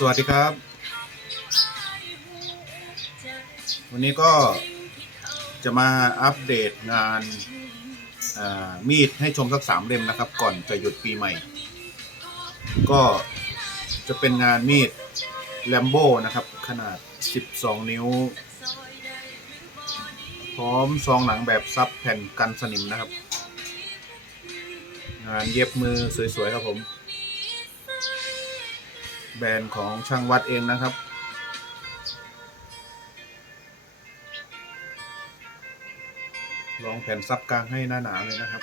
สวัสดีครับ วันนี้ก็จะมาอัปเดตงานามีดให้ชมสักสามเล่มนะครับ ก่อนจะหยุดปีใหม่ ก็จะเป็นงานมีดแลมโบ้นะครับ ขนาด 12 นิ้ว พร้อมซองหนังแบบซับแผ่นกันสนิมนะครับ งานเย็บมือสวยๆครับผม แบรนด์ของช่างวัดเองนะครับ ลองแผ่นซับกลางให้หน้าหนาเลยนะครับ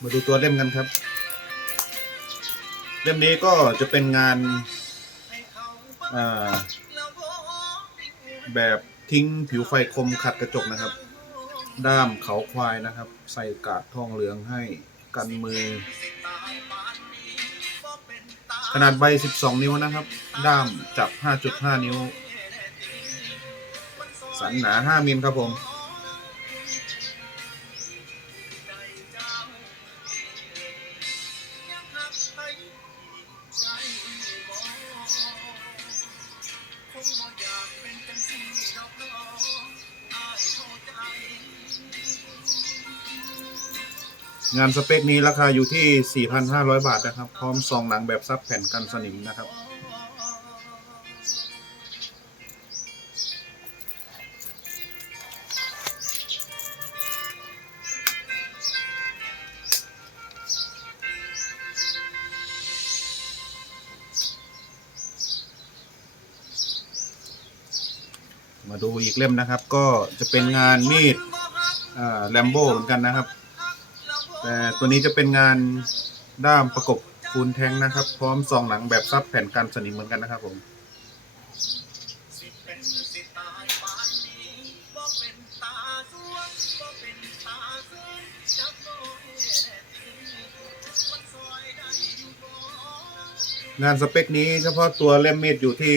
มาดูตัวเล่มกันครับ เล่มนี้ก็จะเป็นงานาแบบทิ้งผิวไฟคมขัดกระจกนะครับ ด้ามเขาควายนะครับ ใส่กาดทองเหลืองให้กันมือ ขนาดใบ 12 นิ้วนะครับ ด้ามจับ 5.5 นิ้ว สันหนา 5มิลครับผม งานสเปคนี้ราคาอยู่ที่ 4,500 บาทนะครับ พร้อมซองหนังแบบซับแผ่นกันสนิมนะครับ มาดูอีกเล่มนะครับ ก็จะเป็นงานมีดแลมโบเหมือนกันนะครับ แต่ตัวนี้จะเป็นงานด้ามประกบคูณแทงนะครับ พร้อมซองหนังแบบซับแผ่นกันสนิมเหมือนกันนะครับผม งานสเปคนี้เฉพาะตัวเล่มมีดอยู่ที่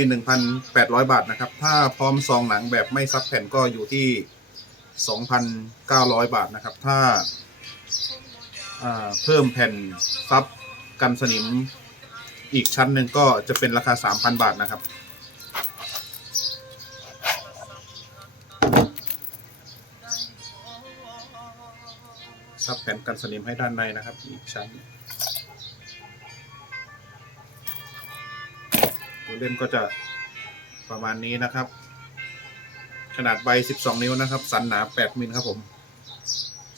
1,800 บาทนะครับ ถ้าพร้อมซองหนังแบบไม่ซับแผ่นก็อยู่ที่ 2,900 บาทนะครับ ถ้าาเพิ่มแผ่นซับกันสนิมอีกชั้นหนึ่งก็จะเป็นราคา 3,000 บาทนะครับ ซับแผ่นกันสนิมให้ด้านในนะครับ อีกชั้น ตัวเล่มก็จะประมาณนี้นะครับ ขนาดใบ 12 นิ้วนะครับ สันหนา 8มิลครับผม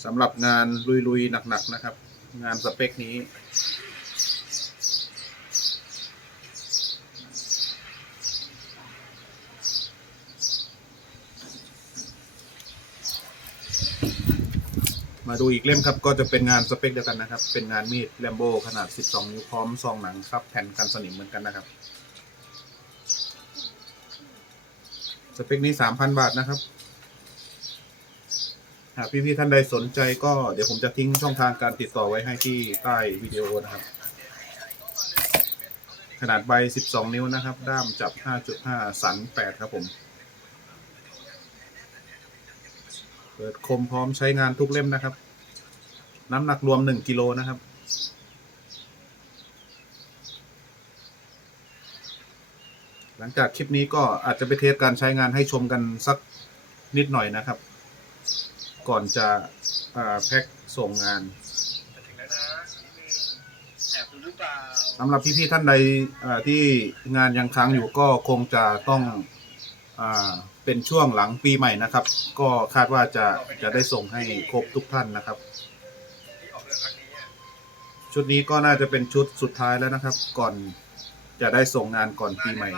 สำหรับงานลุยๆหนักๆนะครับ งานสเปคนี้มาดูอีกเล่มครับก็จะเป็นงานสเปคเดียวกันนะครับ เป็นงานมีดแลมโบขนาด 12 นิ้วพร้อมซองหนังซับแผ่นกันสนิมเหมือนกันนะครับ สเปคนี้3,000บาทนะครับ หากพี่ๆท่านใดสนใจก็เดี๋ยวผมจะทิ้งช่องทางการติดต่อไว้ให้ที่ใต้วิดีโอนะครับ ขนาดใบ 12 นิ้วนะครับ ด้ามจับ 5.5 สัน 8 ครับผม เปิดคมพร้อมใช้งานทุกเล่มนะครับ น้ำหนักรวม 1 กิโลนะครับ หลังจากคลิปนี้ก็อาจจะไปเทสการใช้งานให้ชมกันสักนิดหน่อยนะครับ ก่อนจะอ่าแพ็คส่งงานถึงแล้วนะแอบดูหรือเปล่าสำหรับพี่ๆท่านใดอ่าที่งานยังค้างอยู่ก็คงจะต้องอาเป็นช่วงหลังปีใหม่นะครับ ก็คาดว่าจะจะได้ส่งให้ครบทุกท่านนะครับที่ออกเรือครั้งนี้อะชุดนี้ก็น่าจะเป็นชุดสุดท้ายแล้วนะครับ ก่อน จะได้ส่งงานก่อนปีใหม่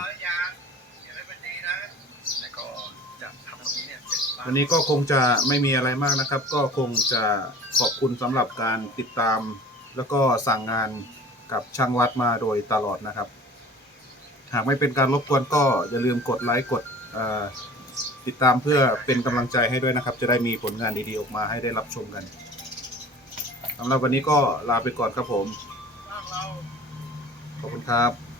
วันนี้ก็คงจะไม่มีอะไรมากนะครับ ก็คงจะขอบคุณสำหรับการติดตาม แล้วก็สั่งงานกับช่างวัดมาโดยตลอดนะครับ หากไม่เป็นการรบกวนก็อย่าลืมกดไลค์กดติดตามเพื่อเป็นกำลังใจให้ด้วยนะครับ จะได้มีผลงานดีๆออกมาให้ได้รับชมกันสำหรับวันนี้ก็ลาไปก่อนครับผม ขอบคุณครับ